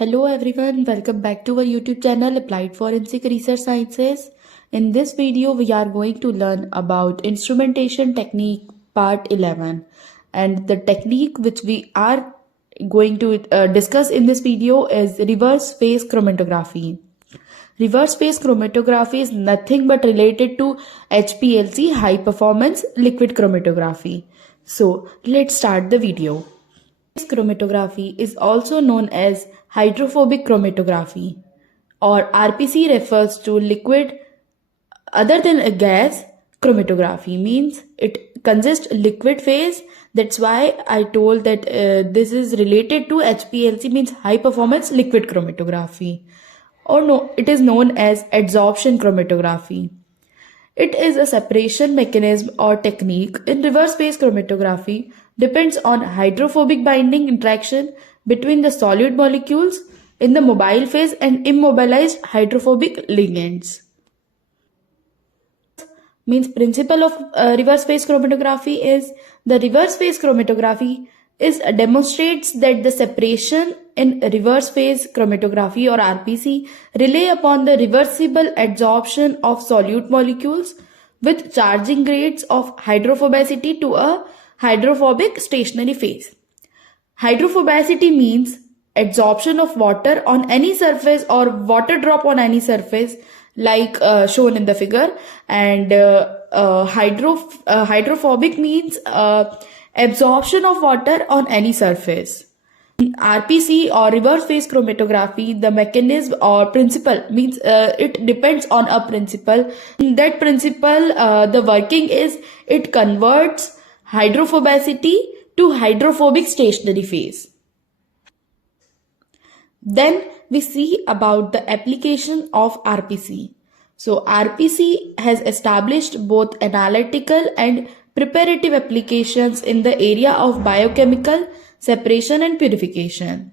Hello everyone, welcome back to our YouTube channel Applied Forensic Research Sciences. In this video, we are going to learn about instrumentation technique part 11, and the technique which we are going to discuss in this video is reverse phase chromatography. Reverse phase chromatography is nothing but related to HPLC, high performance liquid chromatography. So let's start the video. Chromatography is also known as hydrophobic chromatography, or RPC refers to liquid other than a gas chromatography, means it consists liquid phase. That's why I told that this is related to HPLC, means high performance liquid chromatography, or no, it is known as adsorption chromatography. It is a separation mechanism or technique in reverse phase chromatography depends on hydrophobic binding interaction between the solute molecules in the mobile phase and immobilized hydrophobic ligands. Means principle of reverse phase chromatography is the reverse phase chromatography demonstrates that the separation in reverse phase chromatography or RPC rely upon the reversible adsorption of solute molecules with charging grades of hydrophobicity to a hydrophobic stationary phase. Hydrophobicity means adsorption of water on any surface or water drop on any surface, like shown in the figure, and hydrophobic means absorption of water on any surface. In RPC or reverse phase chromatography, the mechanism or principle means it depends on a principle. In that principle, the working is it converts hydrophobicity to hydrophobic stationary phase. Then we see about the application of RPC. So RPC has established both analytical and preparative applications in the area of biochemical separation and purification.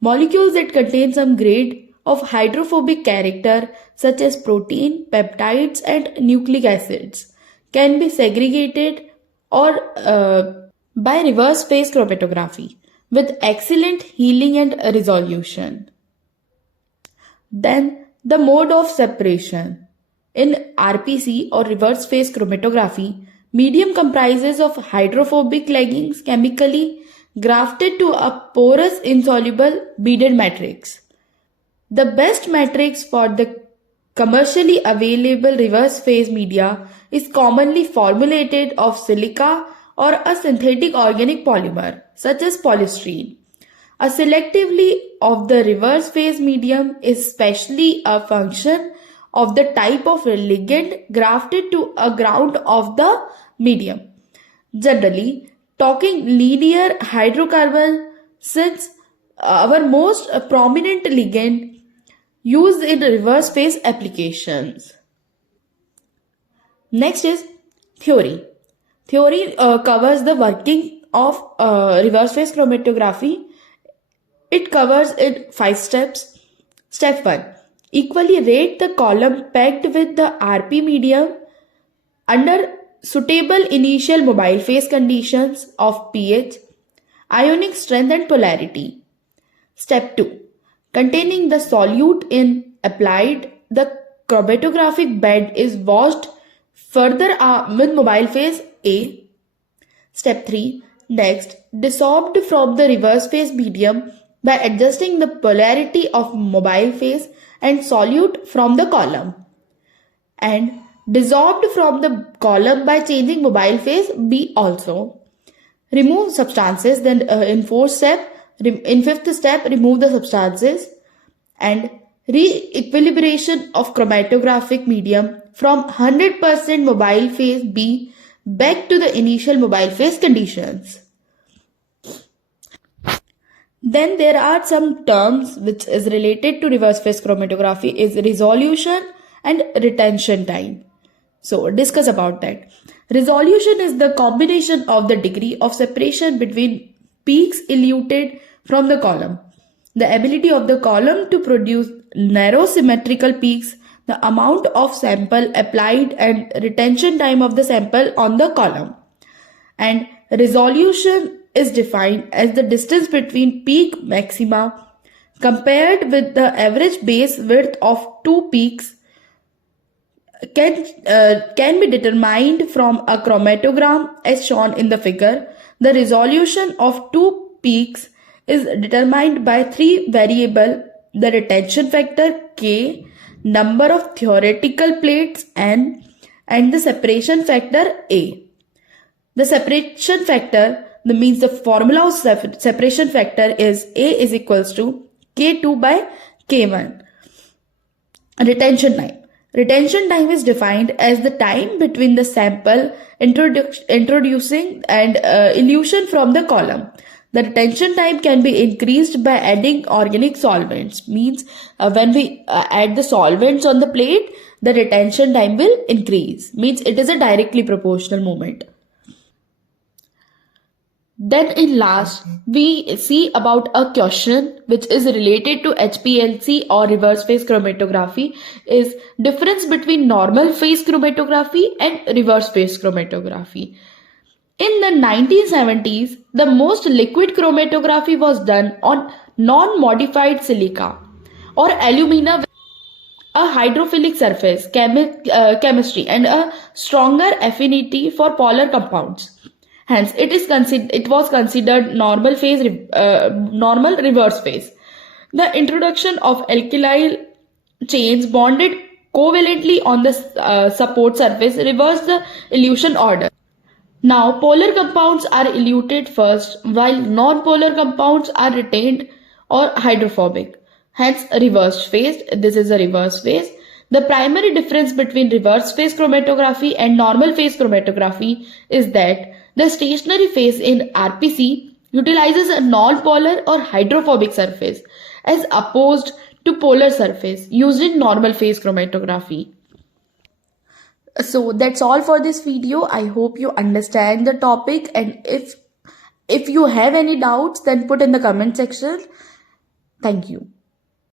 Molecules that contain some grade of hydrophobic character, such as protein, peptides, and nucleic acids, can be segregated or by reverse phase chromatography with excellent healing and resolution. Then the mode of separation. In RPC or reverse phase chromatography, medium comprises of hydrophobic ligands chemically grafted to a porous insoluble beaded matrix. The best matrix for the commercially available reverse phase media is commonly formulated of silica or a synthetic organic polymer such as polystyrene. A selectivity of the reverse phase medium is specially a function of the type of ligand grafted to a ground of the medium. Generally, talking linear hydrocarbon, since our most prominent ligand used in reverse phase applications. Next is theory. Theory covers the working of reverse phase chromatography. It covers in 5 steps. Step 1. Equally rate the column packed with the RP medium under suitable initial mobile phase conditions of pH, ionic strength and polarity. Step 2. Containing the solute in applied, the chromatographic bed is washed further with mobile phase A. Step 3. Next, dissolved from the reverse phase medium by adjusting the polarity of mobile phase and solute from the column, and dissolved from the column by changing mobile phase B also. Remove substances. Then in fifth step, remove the substances, and re-equilibration of chromatographic medium from 100% mobile phase B back to the initial mobile phase conditions. Then there are some terms which is related to reverse phase chromatography is resolution and retention time. So discuss about that. Resolution is the combination of the degree of separation between peaks eluted from the column, the ability of the column to produce narrow symmetrical peaks, the amount of sample applied, and retention time of the sample on the column. And resolution is defined as the distance between peak maxima compared with the average base width of two peaks can be determined from a chromatogram as shown in the figure. The resolution of two peaks is determined by three variables: the retention factor K, number of theoretical plates N, and the separation factor A. The separation factor, that means the formula of separation factor is A is equals to K2 by K1. Retention time. Retention time is defined as the time between the sample introducing and elution from the column. The retention time can be increased by adding organic solvents. Means when we add the solvents on the plate, the retention time will increase. Means it is a directly proportional movement. Then in last, we see about a question which is related to HPLC or reverse phase chromatography, is difference between normal phase chromatography and reverse phase chromatography. In the 1970s, the most liquid chromatography was done on non-modified silica or alumina with a hydrophilic surface chemistry and a stronger affinity for polar compounds. Hence, it was considered normal reverse phase. The introduction of alkyl chains bonded covalently on the support surface reversed the elution order. Now, polar compounds are eluted first, while non-polar compounds are retained or hydrophobic. Hence, reversed phase. This is a reverse phase. The primary difference between reverse phase chromatography and normal phase chromatography is that the stationary phase in RPC utilizes a non-polar or hydrophobic surface as opposed to polar surface used in normal phase chromatography. So that's all for this video. I hope you understand the topic, and if you have any doubts, then put in the comment section. Thank you.